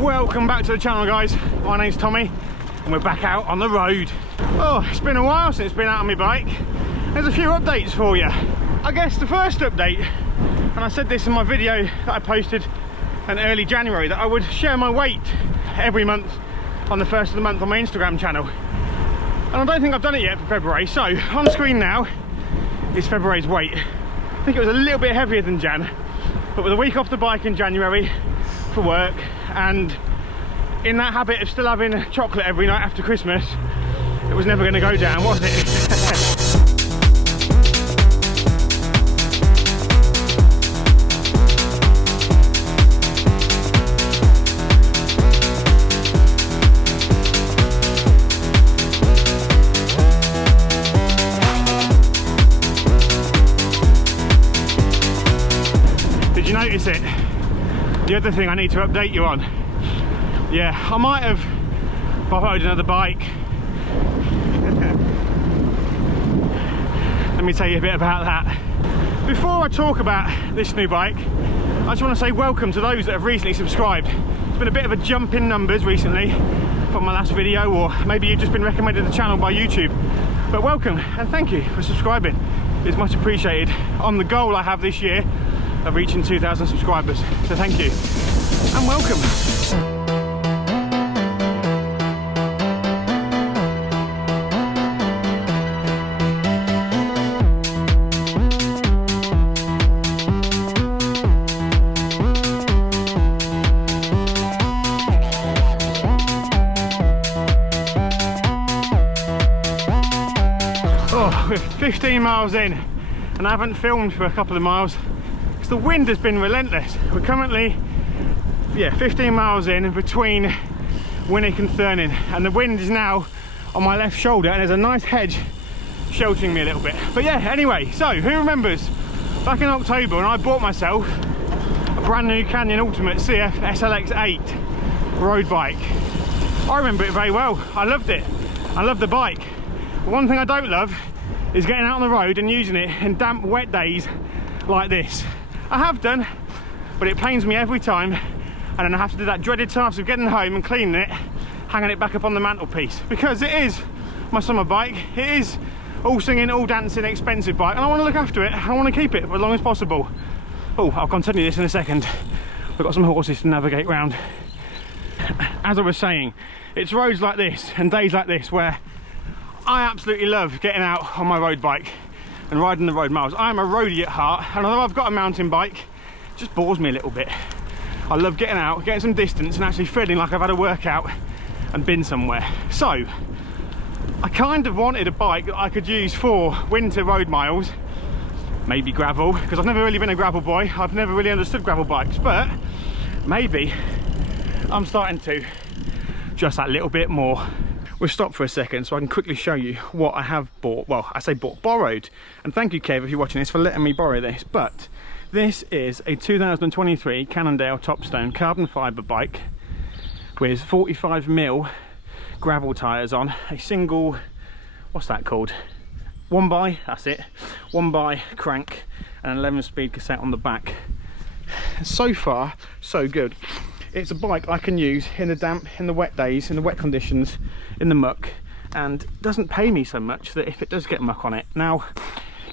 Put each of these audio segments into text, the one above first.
Welcome back to the channel, guys. My name's Tommy and we're back out on the road. Oh, it's been a while since been out on my bike. There's a few updates for you. I guess the first update, and I said this in my video that I posted in early January, that I would share my weight every month on the first of the month on my Instagram channel. And I don't think I've done it yet for February. So on screen now is February's weight. I think it was a little bit heavier than Jan, but with a week off the bike in January for work and in that habit of still having chocolate every night after Christmas, it was never going to go down, was it? Did you notice it? The other thing I need to update you on. Yeah, I might have borrowed another bike. Let me tell you a bit about that. Before I talk about this new bike, I just want to say welcome to those that have recently subscribed. It's been a bit of a jump in numbers recently from my last video, or maybe you've just been recommended the channel by YouTube. But welcome and thank you for subscribing. It's much appreciated on the goal I have this year of reaching 2,000 subscribers. So thank you and welcome. Oh, we're 15 miles in and I haven't filmed for a couple of miles. The wind has been relentless. We're currently 15 miles in between Winnick and Thurning, and the wind is now on my left shoulder and there's a nice hedge sheltering me a little bit. But yeah, anyway, so who remembers back in October when I bought myself a brand new Canyon Ultimate CF SLX8 road bike? I remember it very well. I loved it. I love the bike. But one thing I don't love is getting out on the road and using it in damp, wet days like this. I have done, but it pains me every time, and then I have to do that dreaded task of getting home and cleaning it, hanging it back up on the mantelpiece, because it is my summer bike. It is all singing, all dancing, expensive bike, and I want to look after it. I want to keep it for as long as possible. Oh, I'll continue this in a second. We've got some horses to navigate round. As I was saying, it's roads like this and days like this where I absolutely love getting out on my road bike and riding the road miles. I'm a roadie at heart, and although I've got a mountain bike, it just bores me a little bit. I love getting out, getting some distance and actually feeling like I've had a workout and been somewhere. So I kind of wanted a bike that I could use for winter road miles, maybe gravel, because I've never really been a gravel boy. I've never really understood gravel bikes, but maybe I'm starting to just that little bit more. We'll stop for a second so I can quickly show you what I have bought. Well, I say bought, borrowed. And thank you, Kev, if you're watching this, for letting me borrow this. But this is a 2023 Cannondale Topstone carbon fibre bike with 45mm gravel tyres on. A single, what's that called? 1x, that's it. 1x crank and an 11-speed cassette on the back. So far, so good. It's a bike I can use in the damp, in the wet days, in the wet conditions, in the muck, and doesn't pay me so much that if it does get muck on it. Now,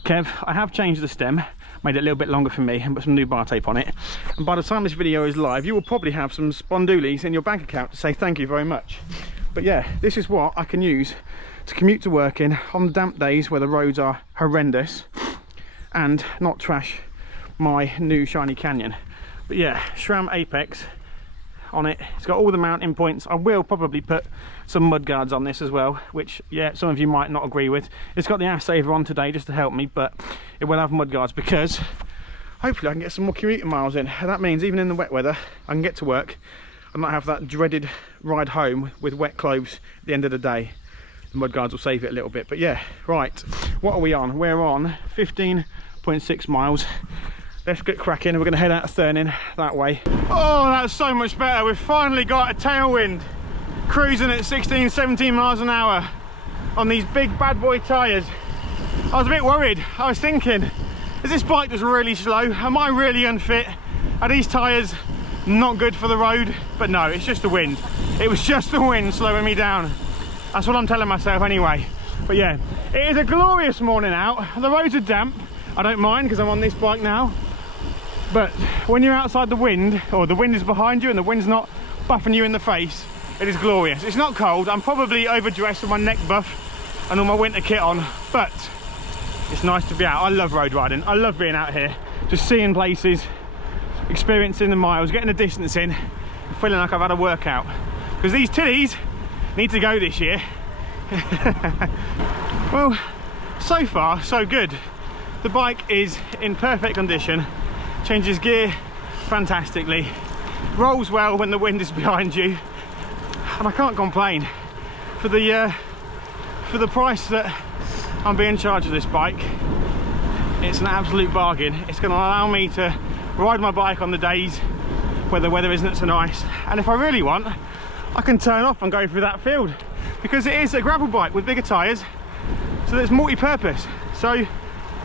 Kev, I have changed the stem, made it a little bit longer for me and put some new bar tape on it. And by the time this video is live, you will probably have some spondoolies in your bank account to say thank you very much. But yeah, this is what I can use to commute to work in on the damp days where the roads are horrendous and not trash my new shiny Canyon. But yeah, SRAM Apex on it. It's got all the mounting points. I will probably put some mud guards on this as well, which, yeah, some of you might not agree with. It's got the ass saver on today just to help me, but it will have mud guards because hopefully I can get some more commuting miles in. And that means even in the wet weather I can get to work and not have that dreaded ride home with wet clothes at the end of the day. The mud guards will save it a little bit. But yeah, right, what are we on? We're on 15.6 miles. Let's get cracking. We're going to head out of Thurning that way. Oh, that's so much better. We've finally got a tailwind, cruising at 16, 17 miles an hour on these big bad boy tyres. I was a bit worried. I was thinking, is this bike just really slow? Am I really unfit? Are these tyres not good for the road, but no, it's just the wind. It was just the wind slowing me down. That's what I'm telling myself anyway. But yeah, it is a glorious morning out. The roads are damp. I don't mind because I'm on this bike now. But when you're outside the wind, or the wind is behind you and the wind's not buffing you in the face, it is glorious. It's not cold. I'm probably overdressed with my neck buff and all my winter kit on, but it's nice to be out. I love road riding. I love being out here, just seeing places, experiencing the miles, getting the distance in, feeling like I've had a workout. Because these Tillies need to go this year. Well, so far so good. The bike is in perfect condition, changes gear fantastically, rolls well when the wind is behind you, and I can't complain. For the price that I'm being charged of this bike, it's an absolute bargain. It's going to allow me to ride my bike on the days where the weather isn't so nice, and if I really want, I can turn off and go through that field, because it is a gravel bike with bigger tyres, so it's multi-purpose. So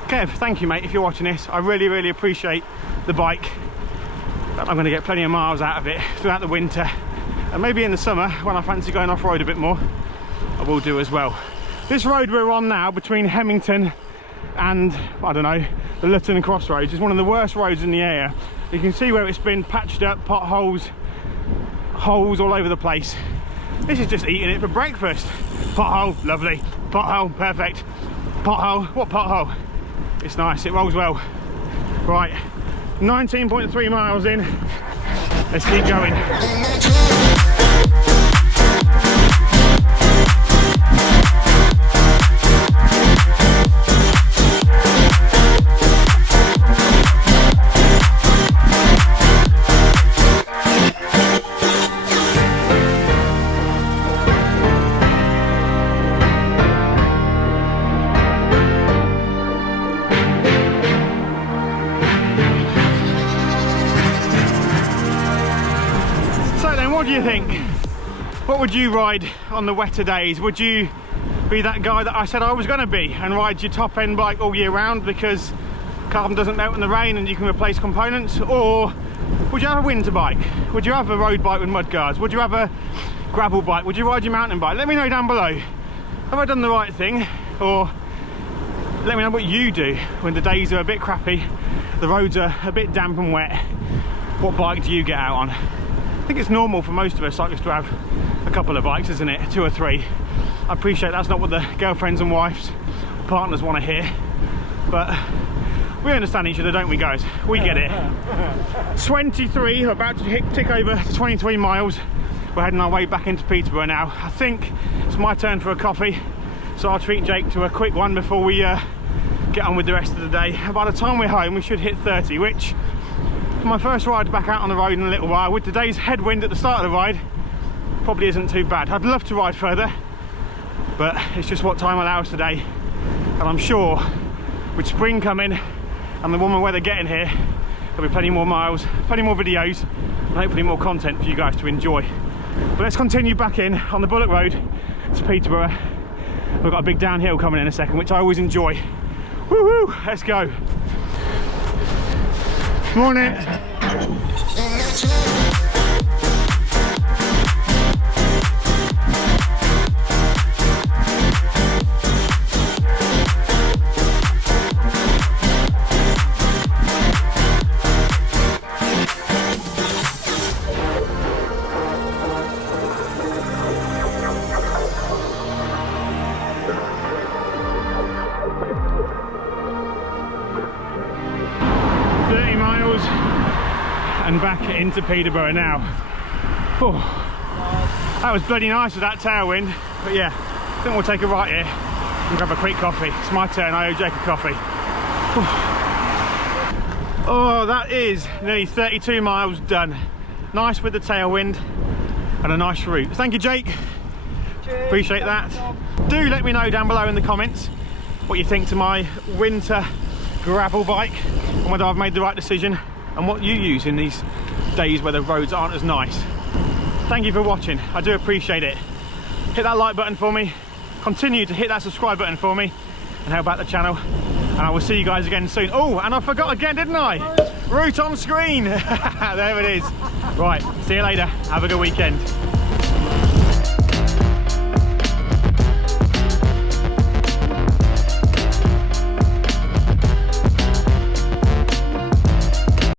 Kev, thank you mate if you're watching this. I really appreciate the bike. I'm going to get plenty of miles out of it throughout the winter, and maybe in the summer when I fancy going off-road a bit more, I will do as well. This road we're on now between Hemmington and, I don't know, the Luton Crossroads is one of the worst roads in the area. You can see where it's been patched up, potholes, holes all over the place. This is just eating it for breakfast. Pothole, lovely. Pothole, perfect. Pothole, what pothole? It's nice, it rolls well. Right, 19.3 miles in. Let's keep going. What do you think? What would you ride on the wetter days? Would you be that guy that I said I was going to be and ride your top end bike all year round because carbon doesn't melt in the rain and you can replace components? Or would you have a winter bike? Would you have a road bike with mud guards? Would you have a gravel bike? Would you ride your mountain bike? Let me know down below. Have I done the right thing? Or let me know what you do when the days are a bit crappy, the roads are a bit damp and wet. What bike do you get out on? I think it's normal for most of us cyclists to have a couple of bikes, isn't it? 2 or 3. I appreciate that's not what the girlfriends and wives, partners want to hear, but we understand each other, don't we guys? We get it. 23, about to tick over to 23 miles. We're heading our way back into Peterborough now. I think it's my turn for a coffee, so I'll treat Jake to a quick one before we get on with the rest of the day. By the time we're home, we should hit 30, which for my first ride back out on the road in a little while, with today's headwind at the start of the ride, probably isn't too bad. I'd love to ride further, but it's just what time allows today. And I'm sure with spring coming and the warmer weather getting here, there'll be plenty more miles, plenty more videos, and hopefully more content for you guys to enjoy. But let's continue back in on the Bullock Road to Peterborough. We've got a big downhill coming in a second, which I always enjoy. Woo-hoo, let's go. Morning. 30 miles and back into Peterborough now. Oh, that was bloody nice with that tailwind, but yeah, I think we'll take a right here and grab a quick coffee. It's my turn, I owe Jake a coffee. Oh, that is nearly 32 miles done. Nice with the tailwind and a nice route. Thank you, Jake. Cheers. Appreciate that. Do let me know down below in the comments what you think to my winter gravel bike and whether I've made the right decision and what you use in these days where the roads aren't as nice. Thank you for watching, I do appreciate it. Hit that like button for me, continue to hit that subscribe button for me and help out the channel, and I will see you guys again soon. Oh, and I forgot again, didn't I? Route on screen. There it is. Right, see you later. Have a good weekend.